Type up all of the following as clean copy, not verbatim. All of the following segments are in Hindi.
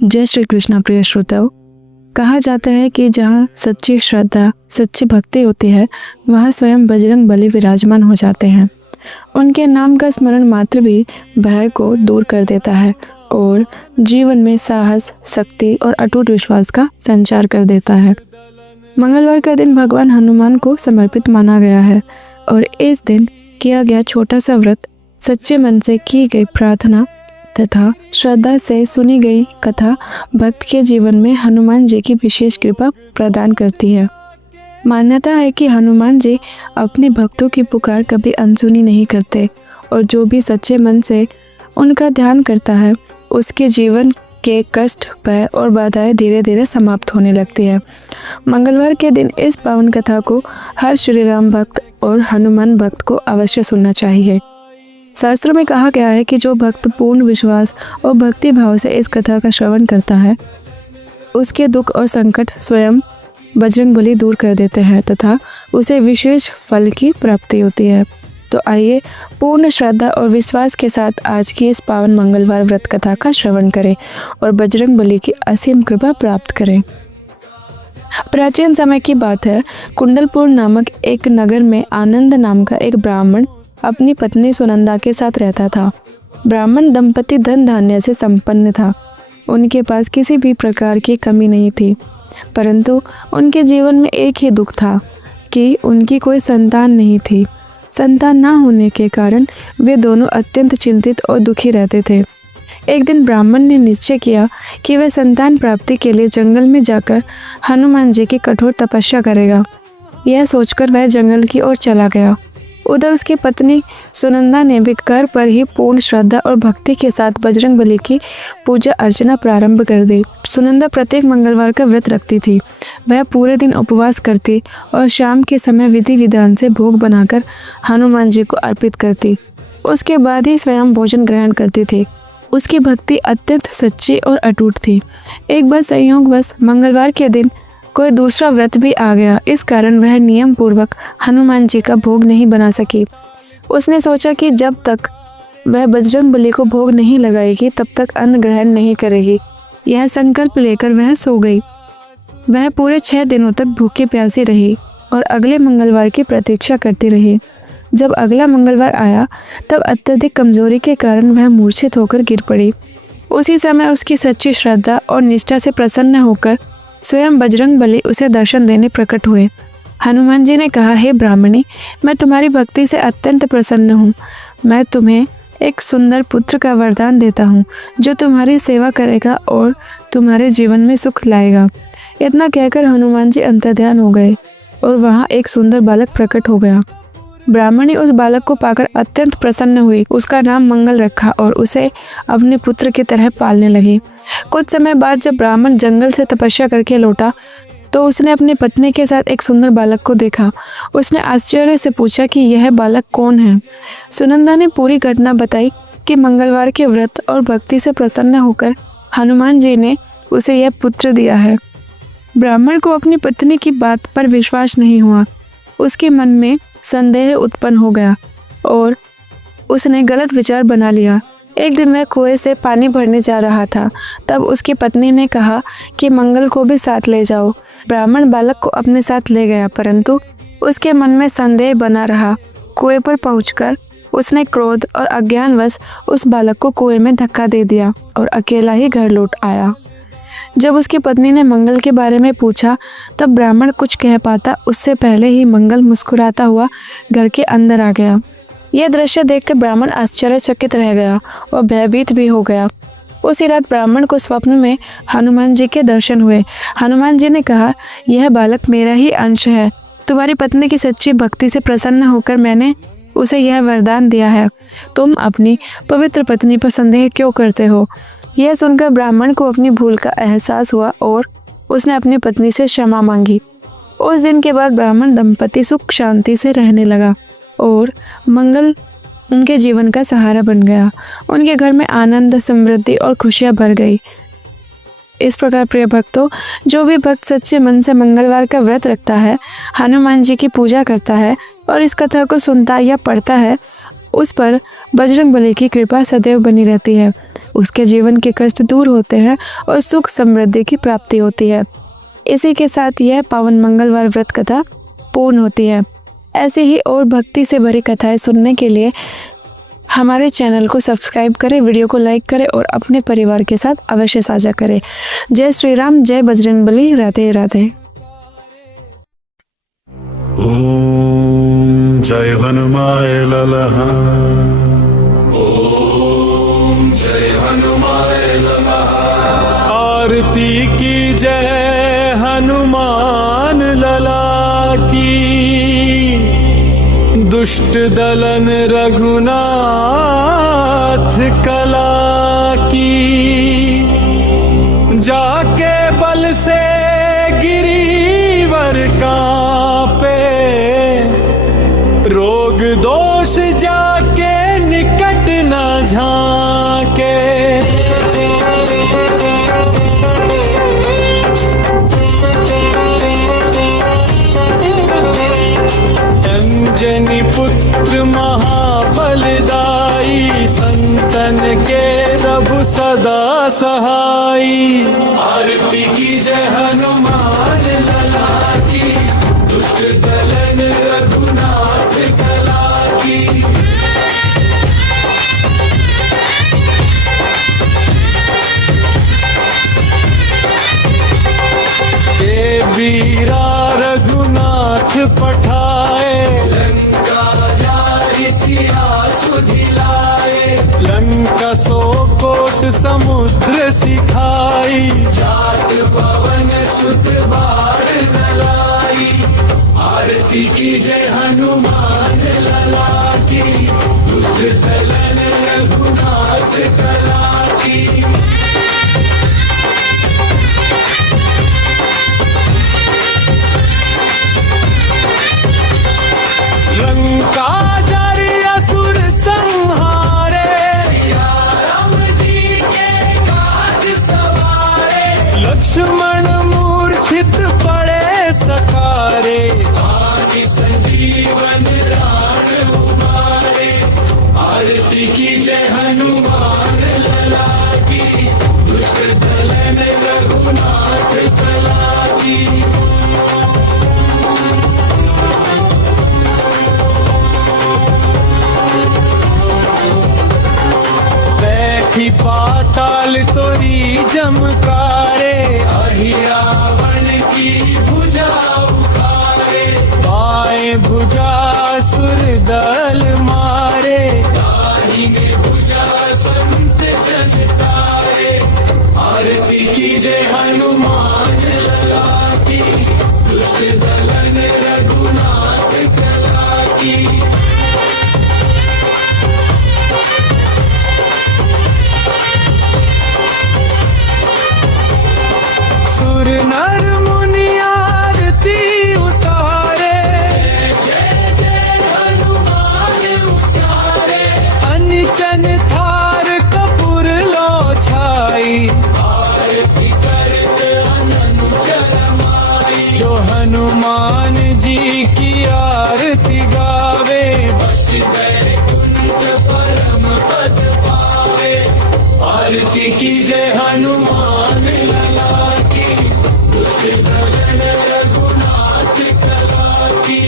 जय श्री कृष्णा। प्रिय श्रोताओं, कहा जाता है कि जहाँ सच्ची श्रद्धा, सच्ची भक्ति होती है, वहाँ स्वयं बजरंग बली विराजमान हो जाते हैं। उनके नाम का स्मरण मात्र भी भय को दूर कर देता है और जीवन में साहस, शक्ति और अटूट विश्वास का संचार कर देता है। मंगलवार का दिन भगवान हनुमान को समर्पित माना गया है और इस दिन किया गया छोटा सा व्रत, सच्चे मन से की गई प्रार्थना तथा श्रद्धा से सुनी गई कथा भक्त के जीवन में हनुमान जी की विशेष कृपा प्रदान करती है। मान्यता है कि हनुमान जी अपने भक्तों की पुकार कभी अनसुनी नहीं करते और जो भी सच्चे मन से उनका ध्यान करता है, उसके जीवन के कष्ट, भय और बाधाएं धीरे धीरे समाप्त होने लगती है। मंगलवार के दिन इस पावन कथा को हर श्री राम भक्त और हनुमान भक्त को अवश्य सुनना चाहिए। शास्त्रों में कहा गया है कि जो भक्त पूर्ण विश्वास और भक्ति भाव से इस कथा का श्रवण करता है, उसके दुख और संकट स्वयं बजरंग बली दूर कर देते हैं तथा उसे विशेष फल की प्राप्ति होती है। तो आइए पूर्ण श्रद्धा और विश्वास के साथ आज की इस पावन मंगलवार व्रत कथा का श्रवण करें और बजरंग बली की असीम कृपा प्राप्त करें। प्राचीन समय की बात है, कुंडलपुर नामक एक नगर में आनंद नाम का एक ब्राह्मण अपनी पत्नी सुनंदा के साथ रहता था। ब्राह्मण दंपति धन धान्य से संपन्न था। उनके पास किसी भी प्रकार की कमी नहीं थी, परंतु उनके जीवन में एक ही दुख था कि उनकी कोई संतान नहीं थी। संतान ना होने के कारण वे दोनों अत्यंत चिंतित और दुखी रहते थे। एक दिन ब्राह्मण ने निश्चय किया कि वह संतान प्राप्ति के लिए जंगल में जाकर हनुमान जी की कठोर तपस्या करेगा। यह सोचकर वह जंगल की ओर चला गया। उधर उसकी पत्नी सुनंदा ने भी घर पर ही पूर्ण श्रद्धा और भक्ति के साथ बजरंग बली की पूजा अर्चना प्रारंभ कर दी। सुनंदा प्रत्येक मंगलवार का व्रत रखती थी। वह पूरे दिन उपवास करती और शाम के समय विधि विधान से भोग बनाकर हनुमान जी को अर्पित करती। उसके बाद ही स्वयं भोजन ग्रहण करती थी। उसकी भक्ति अत्यंत सच्ची और अटूट थी। एक बार संयोगवश मंगलवार के दिन कोई दूसरा व्रत भी आ गया। इस कारण वह नियम पूर्वक हनुमान जी का भोग नहीं बना सकी। उसने सोचा कि जब तक वह बजरंग बली को भोग नहीं लगाएगी, तब तक अन्न ग्रहण नहीं करेगी। यह संकल्प लेकर वह सो गई। वह पूरे 6 दिनों तक भूखी प्यासी रही और अगले मंगलवार की प्रतीक्षा करती रही। जब अगला मंगलवार आया, तब अत्यधिक कमजोरी के कारण वह मूर्छित होकर गिर पड़ी। उसी समय उसकी सच्ची श्रद्धा और निष्ठा से प्रसन्न होकर स्वयं बजरंग बली उसे दर्शन देने प्रकट हुए। हनुमान जी ने कहा, हे ब्राह्मणी, मैं तुम्हारी भक्ति से अत्यंत प्रसन्न हूँ। मैं तुम्हें एक सुंदर पुत्र का वरदान देता हूँ जो तुम्हारी सेवा करेगा और तुम्हारे जीवन में सुख लाएगा। इतना कहकर हनुमान जी अंतर्ध्यान हो गए और वहाँ एक सुंदर बालक प्रकट हो गया। ब्राह्मणी उस बालक को पाकर अत्यंत प्रसन्न हुई। उसका नाम मंगल रखा और उसे अपने पुत्र की तरह पालने लगी। कुछ समय बाद जब ब्राह्मण जंगल से तपस्या करके लौटा, तो उसने अपनी पत्नी के साथ एक सुंदर बालक को देखा। उसने आश्चर्य से पूछा कि यह बालक कौन है। सुनंदा ने पूरी घटना बताई कि मंगलवार के व्रत और भक्ति से प्रसन्न होकर हनुमान जी ने उसे यह पुत्र दिया है। ब्राह्मण को अपनी पत्नी की बात पर विश्वास नहीं हुआ। उसके मन में संदेह उत्पन्न हो गया और उसने गलत विचार बना लिया। एक दिन वह कुएं से पानी भरने जा रहा था। तब उसकी पत्नी ने कहा कि मंगल को भी साथ ले जाओ। ब्राह्मण बालक को अपने साथ ले गया, परंतु उसके मन में संदेह बना रहा। कुएं पर पहुंचकर उसने क्रोध और अज्ञानवश उस बालक को कुएं में धक्का दे दिया और अकेला ही घर लौट आया। जब उसकी पत्नी ने मंगल के बारे में पूछा, तब ब्राह्मण कुछ कह पाता उससे पहले ही मंगल मुस्कुराता हुआ घर के अंदर आ गया। यह दृश्य देखकर ब्राह्मण आश्चर्यचकित रह गया और भयभीत भी हो गया। उसी रात ब्राह्मण को स्वप्न में हनुमान जी के दर्शन हुए। हनुमान जी ने कहा, यह बालक मेरा ही अंश है। तुम्हारी पत्नी की सच्ची भक्ति से प्रसन्न होकर मैंने उसे यह वरदान दिया है। तुम अपनी पवित्र पत्नी पर संदेह क्यों करते हो? यह सुनकर ब्राह्मण को अपनी भूल का एहसास हुआ और उसने अपनी पत्नी से क्षमा मांगी। उस दिन के बाद ब्राह्मण दंपति सुख शांति से रहने लगा और मंगल उनके जीवन का सहारा बन गया। उनके घर में आनंद, समृद्धि और खुशियां भर गई। इस प्रकार प्रिय भक्तों, जो भी भक्त सच्चे मन से मंगलवार का व्रत रखता है, हनुमान जी की पूजा करता है और इस कथा को सुनता या पढ़ता है, उस पर बजरंगबली की कृपा सदैव बनी रहती है। उसके जीवन के कष्ट दूर होते हैं और सुख समृद्धि की प्राप्ति होती है। इसी के साथ यह पावन मंगलवार व्रत कथा पूर्ण होती है। ऐसे ही और भक्ति से भरी कथाएं सुनने के लिए हमारे चैनल को सब्सक्राइब करें, वीडियो को लाइक करें और अपने परिवार के साथ अवश्य साझा करें। जय श्री राम, जय बजरंगबली, राधे राधे। ओम जय हनुमाय ललः। ओम जय हनुमाय नमः। आरती की जय हनुमान लला की, दुष्ट दलन रघुनाथ कला की। जाके बल से गिरीवर कांपे, रोग दोष जाके निकट न झांके। अंजनी पुत्र महाबलदाई, संतन के प्रभु सदा सहाई। आरती की जय हनुमान लला की, दुष्ट दलन रघुनाथ कला की। हे वीरा रघुनाथ पठाए, लंका जारि सिया सुधिलाए। लंका सो कोट समुद्र सिखाई। जात पवन सुत बार न लाई। आरती की जय हनुमान लला की, दुष्ट दलन रघुनाथ कला की। लंका जारी असुर संहारे, सिया राम जी के काज सवारे। लक्ष्मण मूर्छित पड़े सकारे। पानी संजीवन राण उमारे। आरती की जय हनुमान लला की, दुष्ट दलन रघुनाथ कला की। बैठी पाताल तोरी जमकारे, रावण की भुजा उखारे। बाएं भुजा सुर दल मारे। दाहिने भुजा संत जन तारे। आरती की जय हनुमान लला की, दुष्ट दलन रघुनाथ कला की। सुर नर मुनि आरती उतारे, जय जय हनुमान उचारे। अनचन थार कपूर लो छाई। आरती करत अननु चरमाई। जो हनुमान जी की आरती गावे, बस गए कुंत परम पद पावे। आरती की जय हनुमान लला की, दुष्ट दलन रघुनाथ कला की।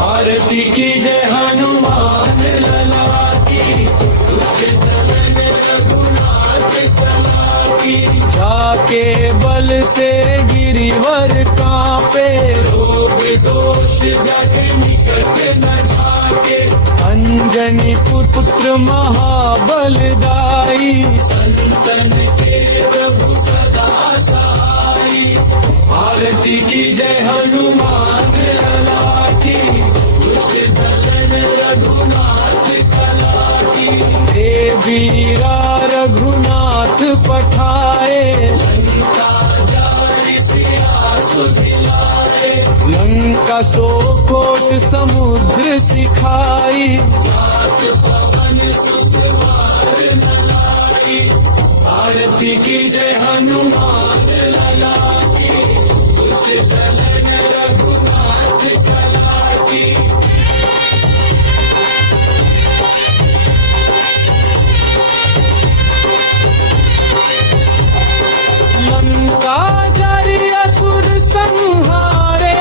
आरती की जय हनुमान लला की, दुष्ट दलन रघुनाथ कला की। जाके बल से गिरिवर कांपे, रोग दोष जाके निकट न झाके। अंजनी पुत्र महाबलदाई, संतन के प्रभु सदा सहाई। आरती की जय हनुमान लला की, दुष्ट दलन रघुनाथ कला की। हे वीरा रघुनाथ पठाए, लंका जारि सिया सुधिलाए। लंका सो कोट समुद्र सिखाई। जात पवन सुत बार न लाई। आरती की जय हनुमान लला की, दुष्ट दलन रघुनाथ कला की। लंका जरि असुर संहारे,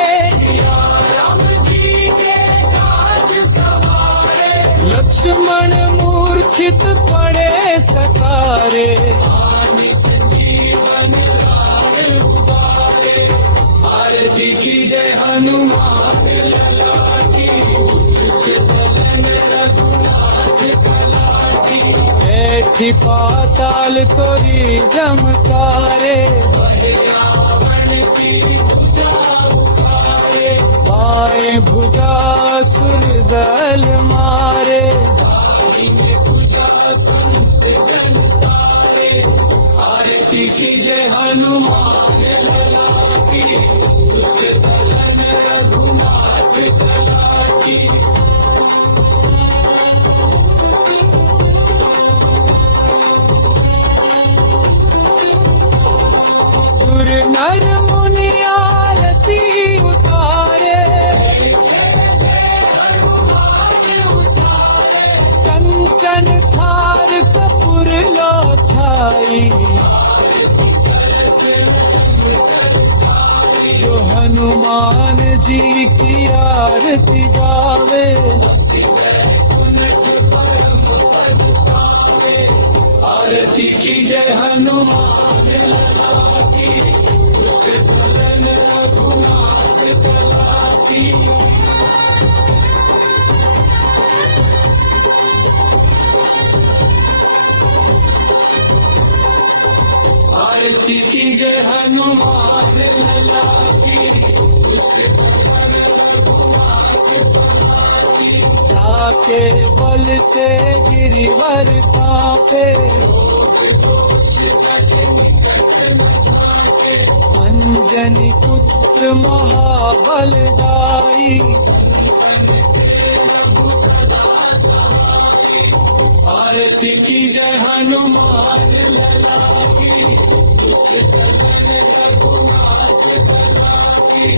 राम जी के काज सवारे, लक्ष्मण मूर्छित पड़े सकारे। पानी संजीवन राम उबारे, आरती की जय हनुमान लला की, दुष्ट दलन रघुनाथ कला की। ऐठी पाताल तोरी जमकारे, वही रावण की भुजा उखाड़े, बाएं भुजा सुर दल मारे। दाहिने भुजा संत जन तारे, आरती की जय हनुमान लला की, दुष्ट दलन रघुनाथ कला की। सुर नर मुनि आरती उतारे, कंचन थार कपूर लो छाई। जो हनुमान जी की आरती गावे, आरती की जय हनुमान लला की, दुष्ट दलन रघुनाथ कला की। आरती की जय हनुमान लला की, दुष्ट दलन रघुनाथ कला की। जाके बल से गिरिवर कांपे, अंजनी पुत्र महाबलदाई। आरती की जय हनुमान लला की, दुष्ट दलन रघुनाथ कला की।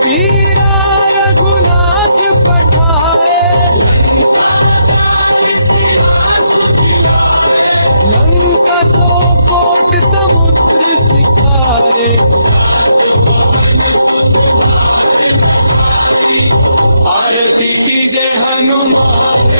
वीरा रघुनाथ पठाए, लंका सो कोट समुद्र सिखारे। आरती की जय हनुमान